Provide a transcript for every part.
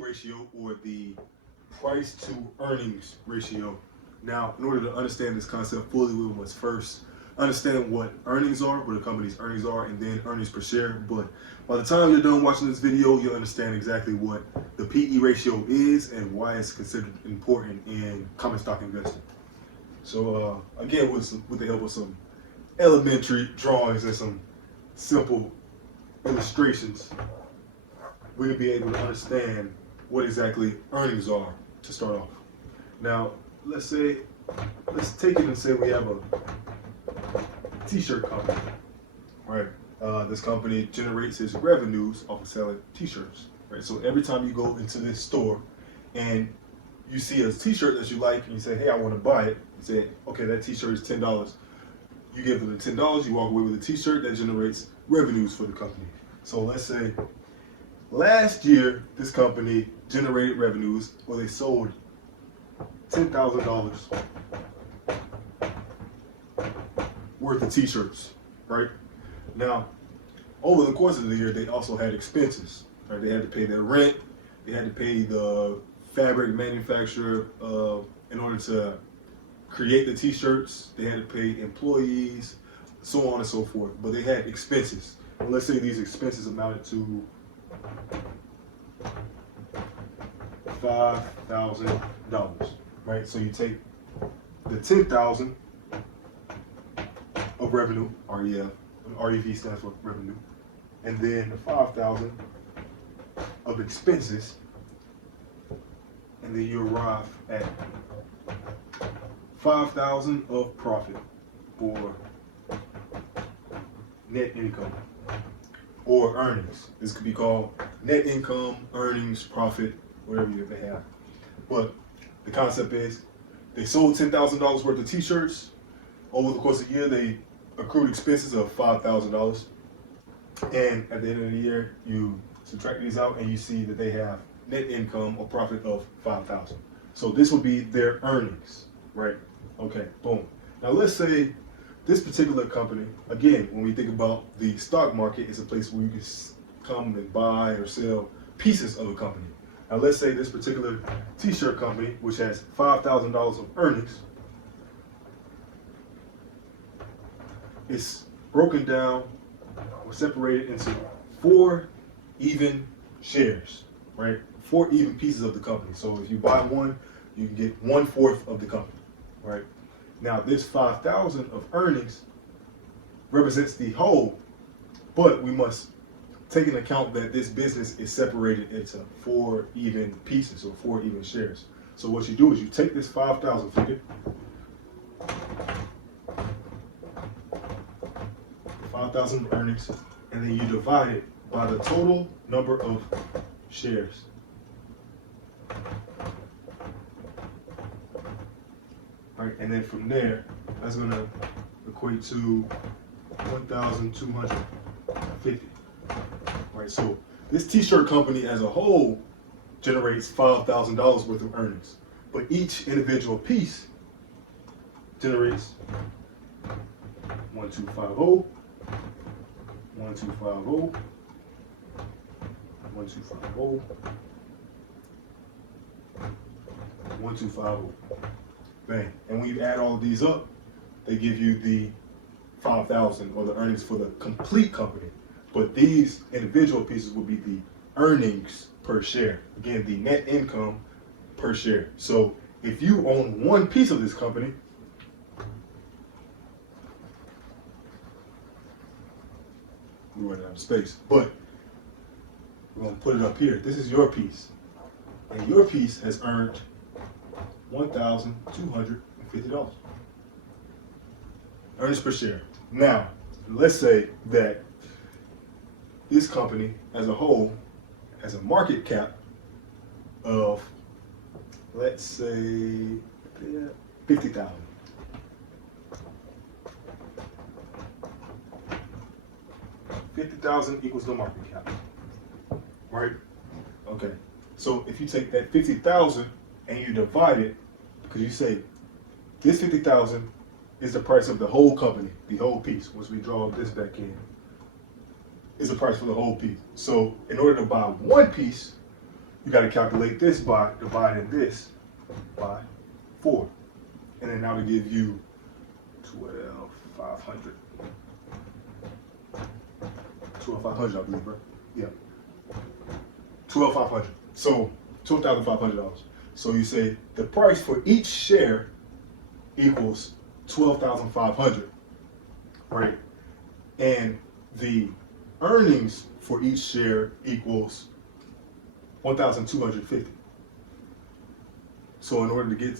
ratio, or the price to earnings ratio. Now, in order to understand this concept fully, we must first understand what earnings are, what a company's earnings are, and then earnings per share. But by the time you're done watching this video, you'll understand exactly what the PE ratio is and why it's considered important in common stock investing. So again, with the help of some elementary drawings and some simple illustrations, we'll be able to understand what exactly earnings are to start off. Now, let's take it and say we have a t-shirt company, right? This company generates its revenues off of selling t-shirts, right? So every time you go into this store and you see a t-shirt that you like and you say, hey, I want to buy it, you say, okay, that t-shirt is $10. You give them the $10, you walk away with a t-shirt that generates revenues for the company. So let's say last year, this company generated revenues where they sold $10,000 worth of t-shirts, right? Now, over the course of the year, they also had expenses, right? They had to pay their rent, they had to pay the fabric manufacturer in order to create the t-shirts, they had to pay employees, so on and so forth. But they had expenses. And let's say these expenses amounted to $5,000, right? So you take the $10,000 of revenue, REF, REV stands for revenue, and then the $5,000 of expenses, and then you arrive at $5,000 of profit, or net income, or earnings. This could be called net income, earnings, profit, whatever you may have. But the concept is they sold $10,000 worth of t-shirts. Over the course of the year, they accrued expenses of $5,000. And at the end of the year, you subtract these out and you see that they have net income or profit of $5,000. So this would be their earnings, right? Okay, boom. Now let's say this particular company, again, when we think about the stock market, is a place where you can come and buy or sell pieces of a company. Now let's say this particular t-shirt company, which has $5,000 of earnings, is broken down or separated into 4 even shares, right? 4 even pieces of the company. So if you buy one, you can get 1/4 of the company, right? Now this 5,000 of earnings represents the whole, but we must take into account that this business is separated into 4 even pieces or 4 even shares. So what you do is you take this 5,000 figure, 5,000 earnings, and then you divide it by the total number of shares. Right, and then from there, that's going to equate to 1,250. Right, so this t-shirt company as a whole generates $5,000 worth of earnings, but each individual piece generates 1,250, 1,250, 1,250, 1,250. Bang. And when you add all of these up, they give you the 5,000 or the earnings for the complete company. But these individual pieces will be the earnings per share. Again, the net income per share. So if you own one piece of this company, we're running out of space, but we're going to put it up here. This is your piece. And your piece has earned $1,250. Earnings per share. Now, let's say that this company as a whole has a market cap of, let's say, 50,000. $50,000 equals the market cap, right? Okay. So if you take that 50,000 and you divide it, because you say this 50,000 is the price of the whole company, the whole piece. Once we draw this back in, is the price for the whole piece. So in order to buy one piece, you got to calculate this by dividing this by 4. And then now to give you 12,500. 12,500, I believe, right? Yeah. 12,500. So $12,500. So you say the price for each share equals 12,500, right? And the earnings for each share equals 1,250. So in order to get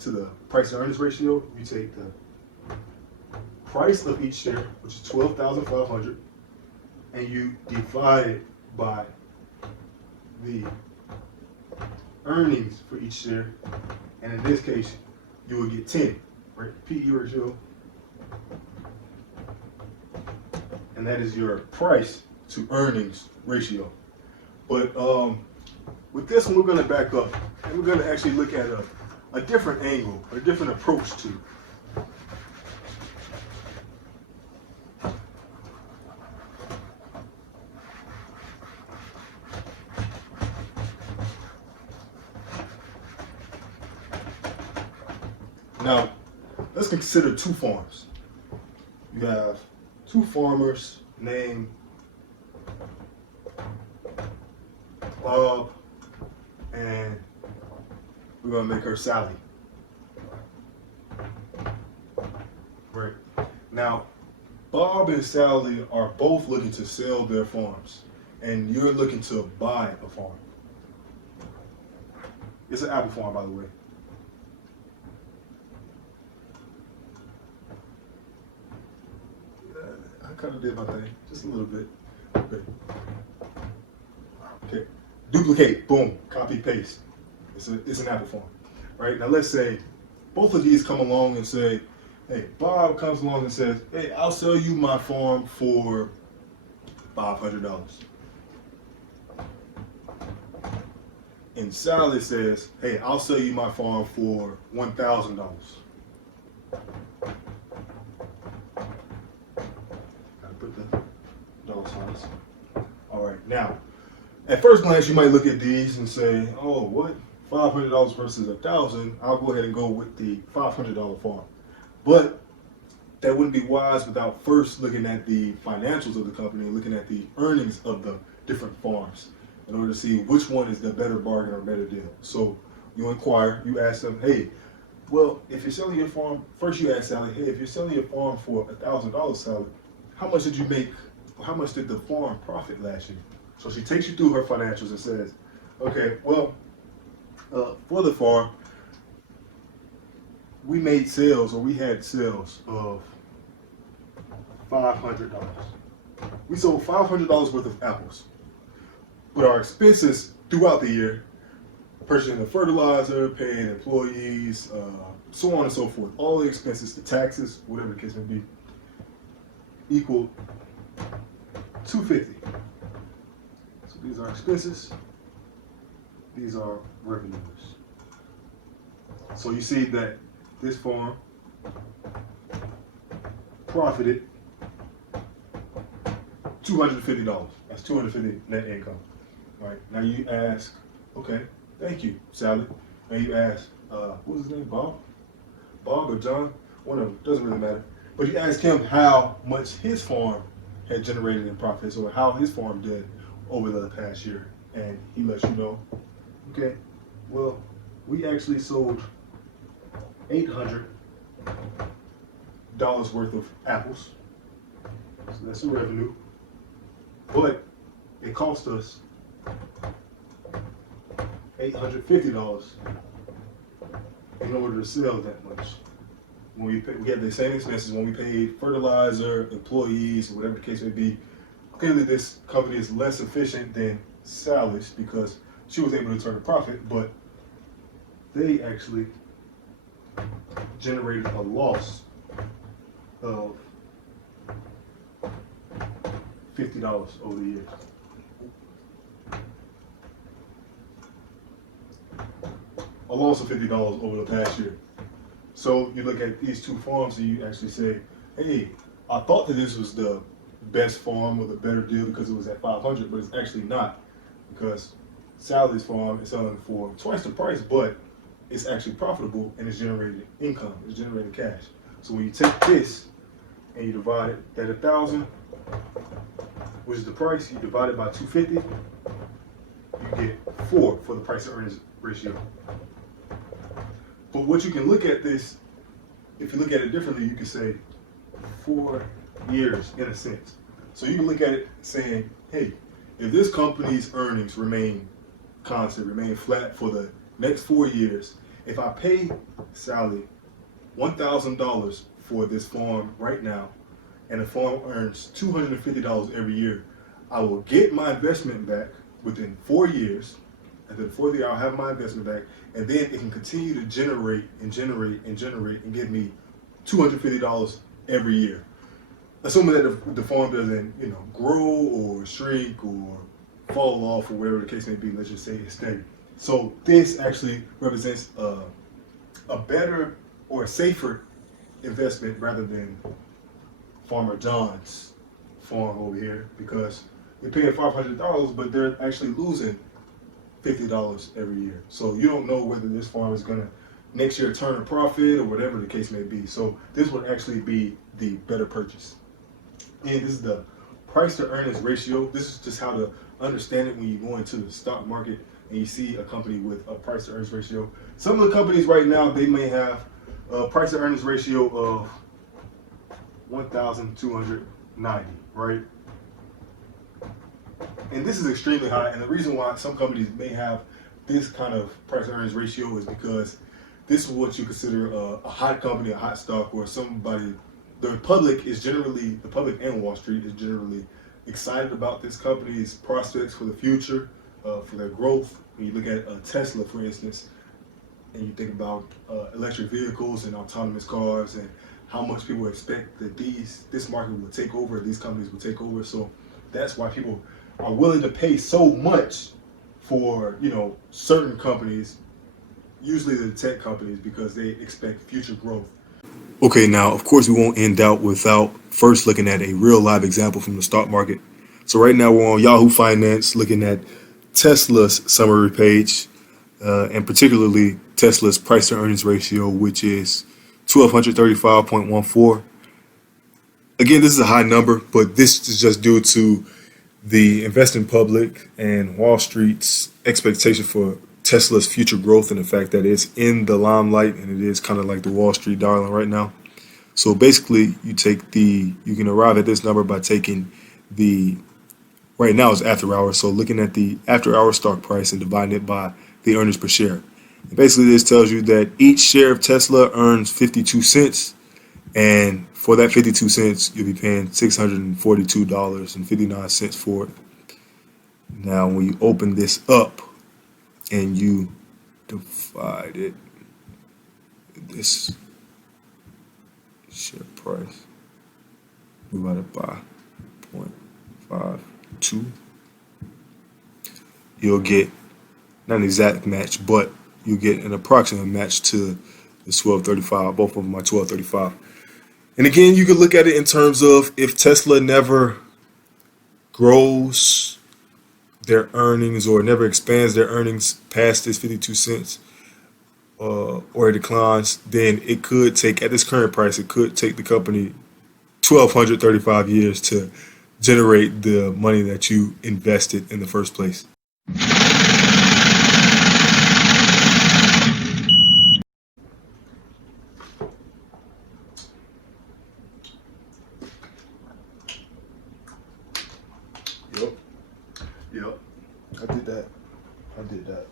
to the price to earnings ratio, you take the price of each share, which is 12,500, and you divide it by the earnings for each share, and in this case, you will get 10, right? PE ratio, and that is your price to earnings ratio. But with this one, we're going to back up, and we're going to actually look at a different angle, a different approach to it. Now, let's consider two farms. You have two farmers named Bob, and we're gonna make her Sally. Right. Now, Bob and Sally are both looking to sell their farms, and you're looking to buy a farm. It's an apple farm, by the way. I kind of did my thing, just a little bit. Okay. Duplicate, boom, copy, paste. It's an apple farm, right? Now let's say both of these come along and say, hey, Bob comes along and says, hey, I'll sell you my farm for $500. And Sally says, hey, I'll sell you my farm for $1,000. Gotta put the dollar signs. All right, now, at first glance, you might look at these and say, oh, what? $500 versus $1,000, I'll go ahead and go with the $500 farm. But that wouldn't be wise without first looking at the financials of the company and looking at the earnings of the different farms in order to see which one is the better bargain or better deal. So you inquire, you ask them, hey, well, if you're selling your farm, first you ask Sally, hey, if you're selling your farm for $1,000, Sally, how much did you make, how much did the farm profit last year? So she takes you through her financials and says, okay, well, for the farm, we made sales, or we had sales of $500. We sold $500 worth of apples. But our expenses throughout the year, purchasing the fertilizer, paying employees, so on and so forth, all the expenses, the taxes, whatever the case may be, equal $250. So these are expenses, these are revenues. So you see that this farm profited $250. That's $250 net income. All right. Now you ask, okay, thank you, Sally. And you ask, what was his name? Bob or John? One of them, doesn't really matter. But you ask him how much his farm had generated in profits, or how his farm did over the past year. And he lets you know, okay, well, we actually sold $800 worth of apples. So that's the revenue. But it cost us $850 in order to sell that much. When we had the same expenses when we paid fertilizer, employees, whatever the case may be. Clearly this company is less efficient than Sally's because she was able to turn a profit, but they actually generated a loss of $50 over the years. A loss of $50 over the past year. So you look at these two farms and you actually say, hey, I thought that this was the best farm or the better deal because it was at $500, but it's actually not, because Sally's farm is selling for twice the price, but it's actually profitable and it's generating income. It's generating cash. So when you take this and you divide it at 1,000, which is the price, you divide it by 250, you get 4 for the price to earnings ratio. But what you can look at this, if you look at it differently, you can say 4 years in a sense. So you can look at it saying, hey, if this company's earnings remain constant, remain flat for the next 4 years, if I pay Sally $1,000 for this farm right now, and the farm earns $250 every year, I will get my investment back within 4 years. And then 4th year, I'll have my investment back, and then it can continue to generate and generate and generate and give me $250 every year. Assuming that the farm doesn't, grow or shrink or fall off or whatever the case may be. Let's just say it's steady. So this actually represents a better or a safer investment rather than Farmer John's farm over here, because they're paying $500, but they're actually losing $50 every year. So you don't know whether this farm is gonna next year turn a profit or whatever the case may be. So this would actually be the better purchase. And this is the price to earnings ratio. This is just how to understand it when you go into the stock market and you see a company with a price to earnings ratio. Some of the companies right now, they may have a price to earnings ratio of 1,290, right? And this is extremely high. And the reason why some companies may have this kind of price to earnings ratio is because this is what you consider a hot company, a hot stock, or somebody. The public and Wall Street is generally excited about this company's prospects for the future, for their growth. When you look at Tesla, for instance, and you think about electric vehicles and autonomous cars and how much people expect that this market will take over, these companies will take over. So that's why people are willing to pay so much for certain companies, usually the tech companies, because they expect future growth. Okay, now, of course, we won't end out without first looking at a real live example from the stock market. So right now we're on Yahoo Finance looking at Tesla's summary page, and particularly Tesla's price to earnings ratio, which is 1,235.14. Again, this is a high number, but this is just due to the investing public and Wall Street's expectation for Tesla's future growth and the fact that it's in the limelight and it is kind of like the Wall Street darling right now. So basically, you can arrive at this number by taking right now it's after hours, so looking at the after hours stock price and dividing it by the earnings per share. And basically, this tells you that each share of Tesla earns 52 cents, and for that 52 cents, you'll be paying $642.59 for it. Now, when you open this up and you divide it, this share price divided by 0.52, you'll get not an exact match, but you get an approximate match to the 1235. Both of them are 1235. And again, you can look at it in terms of if Tesla never grows their earnings or never expands their earnings past this 52 cents, or it declines, then it could take, at this current price, it could take the company 1,235 years to generate the money that you invested in the first place. Yep. I did that.